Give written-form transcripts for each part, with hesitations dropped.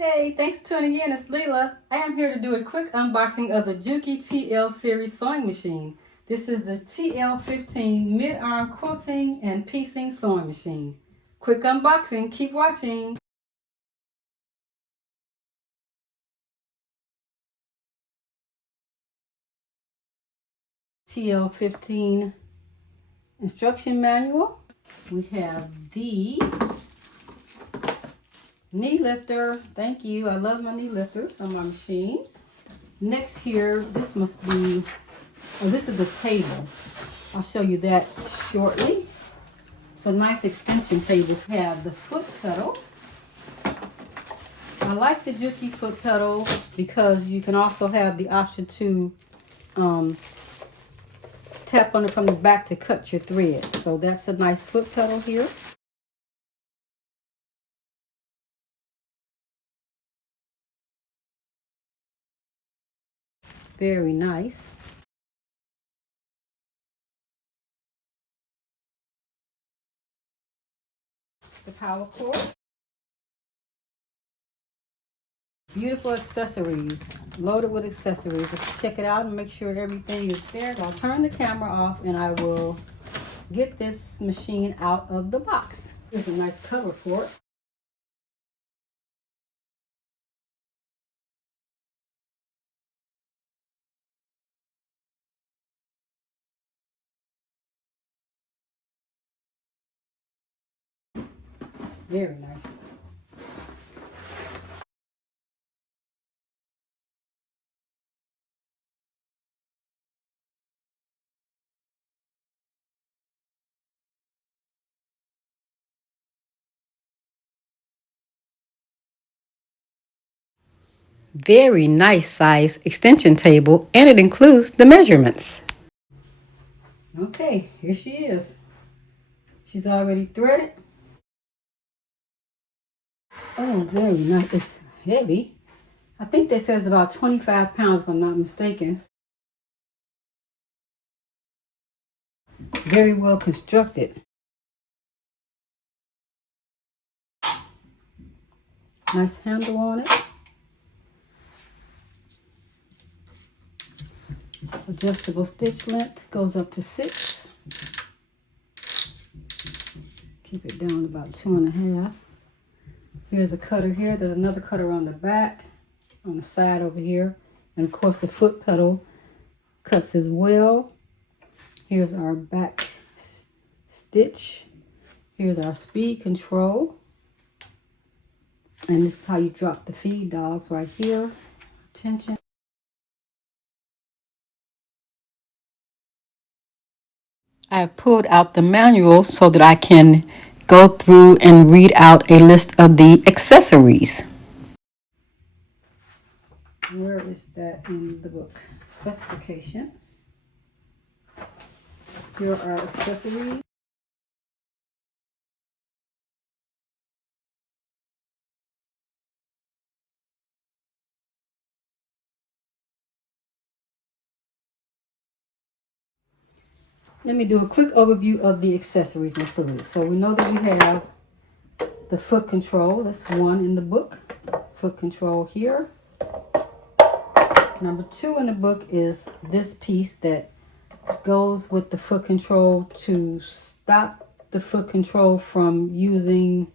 Hey, thanks for tuning in. It's Lela. I am here to do a quick unboxing of the Juki TL series sewing machine. This is the TL-15 mid-arm quilting and piecing sewing machine. Quick unboxing. Keep watching. TL-15 instruction manual. We have the knee lifter. Thank you. I love my knee lifters on my machines. Next here, this must be, this is the table. I'll show you that shortly. It's a nice extension table. We have the foot pedal. I like the Juki foot pedal because you can also have the option to tap on it from the back to cut your threads. So that's a nice foot pedal here. Very nice. The power cord. Beautiful accessories, loaded with accessories. Let's check it out and make sure everything is there. I'll turn the camera off and I will get this machine out of the box. There's a nice cover for it. Very nice. Very nice size extension table, and it includes the measurements. Okay, here she is. She's already threaded. Oh, very nice. It's heavy. I think that says about 25 pounds if I'm not mistaken. Very well constructed. Nice handle on it. Adjustable stitch length goes up to 6. Keep it down about 2.5. Here's a cutter here. There's another cutter on the back, on the side over here. And of course the foot pedal cuts as well. Here's our back stitch. Here's our speed control. And this is how you drop the feed dogs right here. Attention. I pulled out the manual so that I can go through and read out a list of the accessories. Where is that in the book? Specifications. Here are accessories. Let me do a quick overview of the accessories included. So we know that we have the foot control. That's one in the book. Foot control here. Number 2 in the book is this piece that goes with the foot control to stop the foot control from using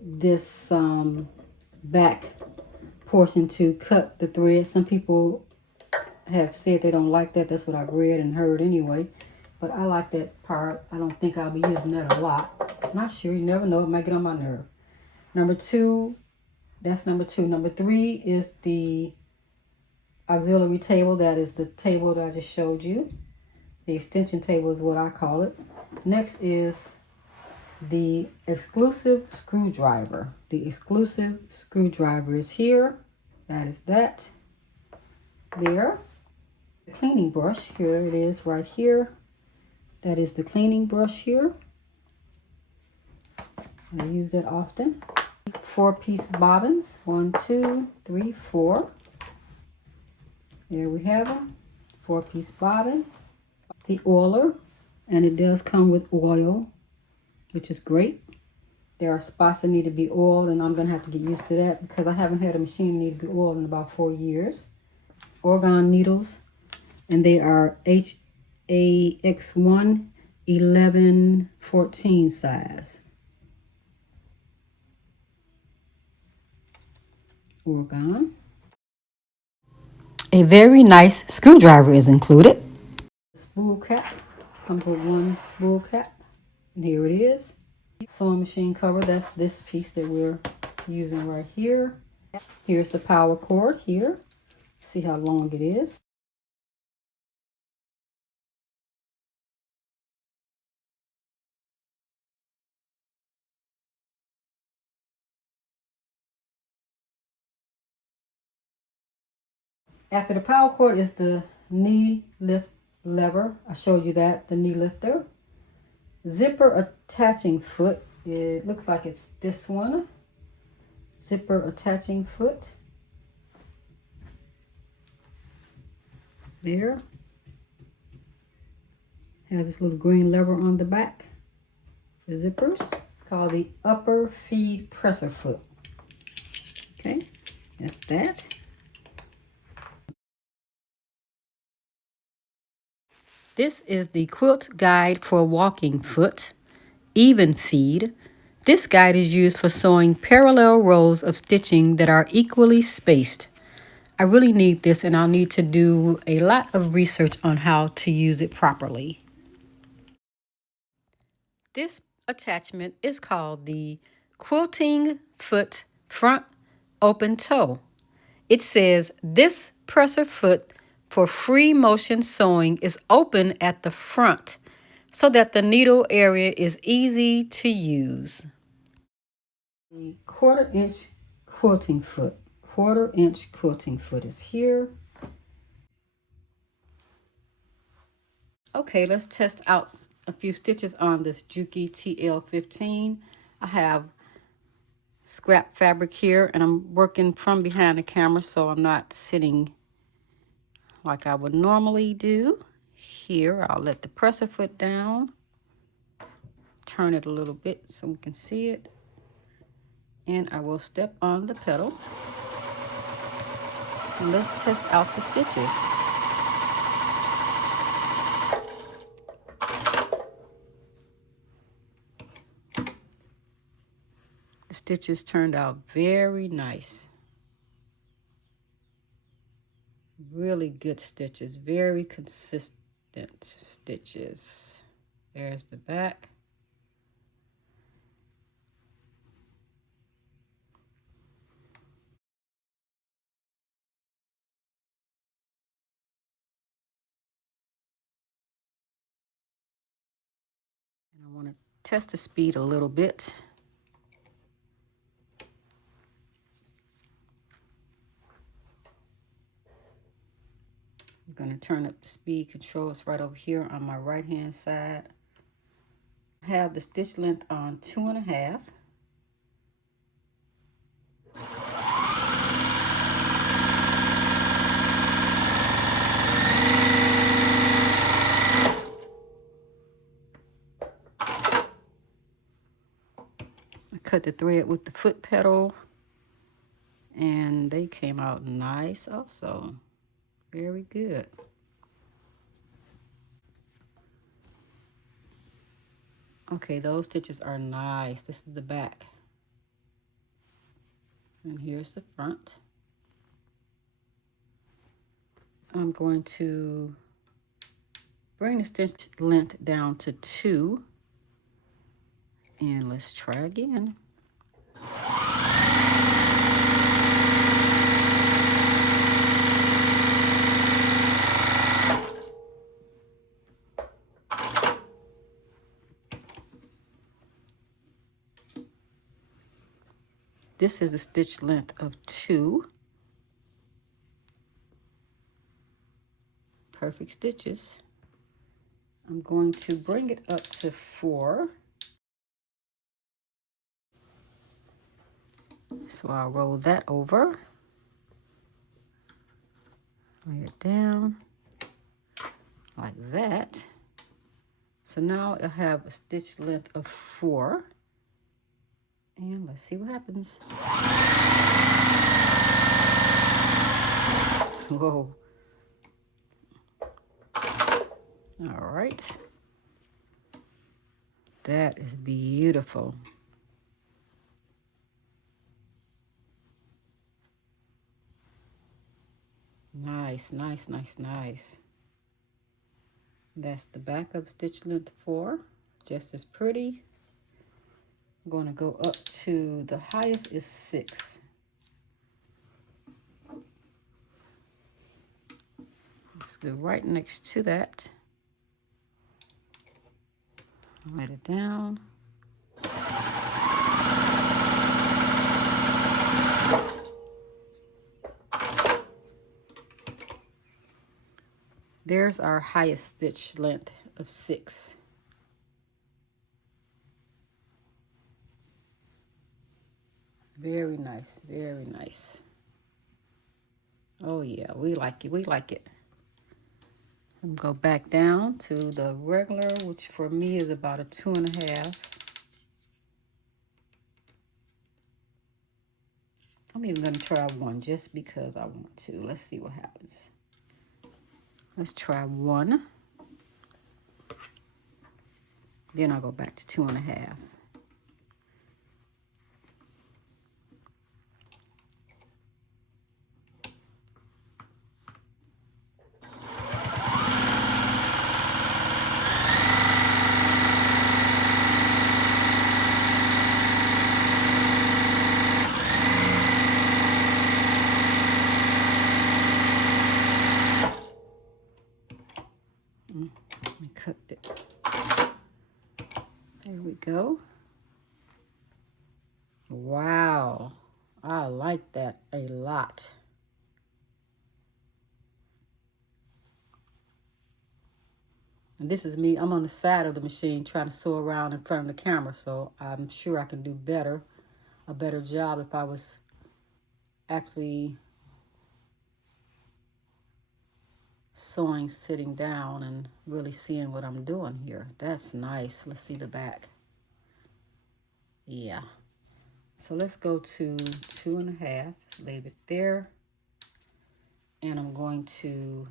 this back portion to cut the thread. Some people have said they don't like that. That's what I've read and heard anyway. But I like that part. I don't think I'll be using that a lot. Not sure. You never know. It might get on my nerve. Number 2, that's number 2. Number 3 is the auxiliary table. That is the table that I just showed you. The extension table is what I call it. Next is the exclusive screwdriver. The exclusive screwdriver is here. That is that. There. The cleaning brush. Here it is right here. That is the cleaning brush here. I use it often. 4-piece bobbins. 1, 2, 3, 4. There we have them. 4-piece bobbins. The oiler, and it does come with oil, which is great. There are spots that need to be oiled, and I'm going to have to get used to that because I haven't had a machine need to be oiled in about 4 years. Orgone needles, and they are HAX1 11-14 size. Orgone. A very nice screwdriver is included. The spool cap comes with one spool cap, and here it is. Sewing machine cover, that's this piece that we're using right here. Here's the power cord here. See how long it is. After the power cord is the knee lift lever. I showed you that, the knee lifter. Zipper attaching foot. It looks like it's this one. Zipper attaching foot. There. Has this little green lever on the back for zippers. It's called the upper feed presser foot. Okay, that's that. This is the quilt guide for walking foot, even feed. This guide is used for sewing parallel rows of stitching that are equally spaced. I really need this, and I'll need to do a lot of research on how to use it properly. This attachment is called the Quilting Foot Front Open Toe. It says this presser foot for free motion sewing is open at the front so that the needle area is easy to use. The 1/4 inch quilting foot. 1/4 inch quilting foot is here. Okay, let's test out a few stitches on this Juki TL-15. I have scrap fabric here, and I'm working from behind the camera, so I'm not sitting like I would normally do. Here, I'll let the presser foot down, turn it a little bit so we can see it, and I will step on the pedal. And let's test out the stitches. The stitches turned out very nice. Really good stitches, very consistent stitches. There's the back. And I want to test the speed a little bit. I'm going to turn up the speed controls right over here on my right hand side. I have the stitch length on 2.5. I cut the thread with the foot pedal, and they came out nice also. Very good. Okay, those stitches are nice. This is the back. And here's the front. I'm going to bring the stitch length down to 2. And let's try again. This is a stitch length of 2. Perfect stitches. I'm going to bring it up to 4. So I'll roll that over. Lay it down like that. So now I have a stitch length of 4. And let's see what happens. Whoa. All right. That is beautiful. Nice, nice, nice, nice. That's the back of stitch length 4. Just as pretty. I'm going to go up to the highest is 6. Let's go right next to that. Write it down. There's our highest stitch length of 6. Very nice, very nice. Oh yeah, we like it, we like it. I'm gonna go back down to the regular, which for me is about a 2.5. I'm even gonna try 1 just because I want to. Let's see what happens. Let's try 1. Then I'll go back to 2.5. Let me cut it. There we go. Wow, I like that a lot. And this is me. I'm on the side of the machine trying to sew around in front of the camera, so I'm sure I can do a better job if I was actually sewing sitting down and really seeing what I'm doing here. That's nice. Let's see the back. Yeah. So let's go to 2.5. Leave it there. And I'm going to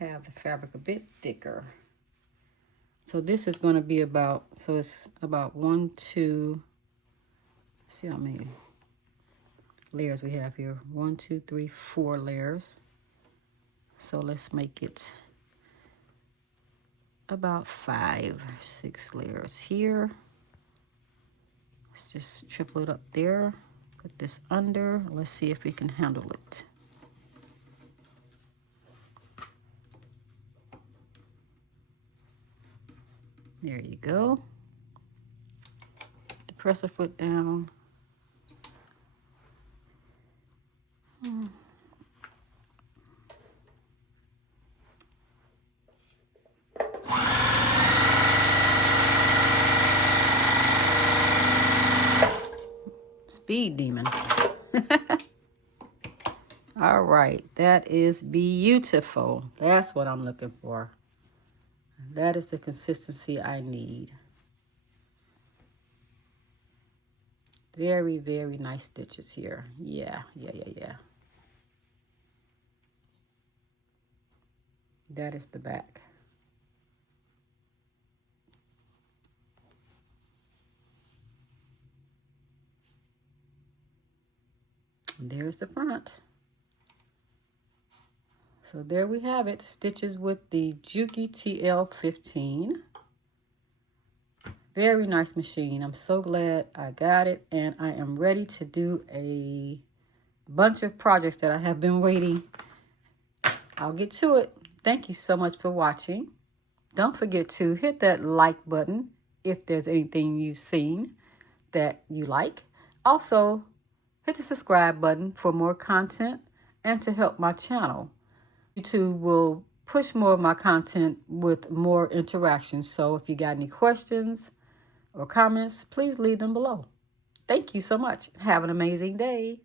have the fabric a bit thicker. So this is going to be about, so it's about 1, 2, see how many layers we have here. 1, 2, 3, 4 layers. So let's make it about 5, 6 layers here. Let's just triple it up there. Put this under. Let's see if we can handle it. There you go. The presser foot down. Speed demon. All right, that is beautiful. That's what I'm looking for. That is the consistency I need. Very, very nice stitches here. Yeah. That is the back. There's the front. So there we have it. Stitches with the Juki TL-15. Very nice machine. I'm so glad I got it, and I am ready to do a bunch of projects that I have been waiting. I'll get to it. Thank you so much for watching. Don't forget to hit that like button if there's anything you've seen that you like. Also, hit the subscribe button for more content and to help my channel. YouTube will push more of my content with more interactions. So if you got any questions or comments, please leave them below. Thank you so much. Have an amazing day.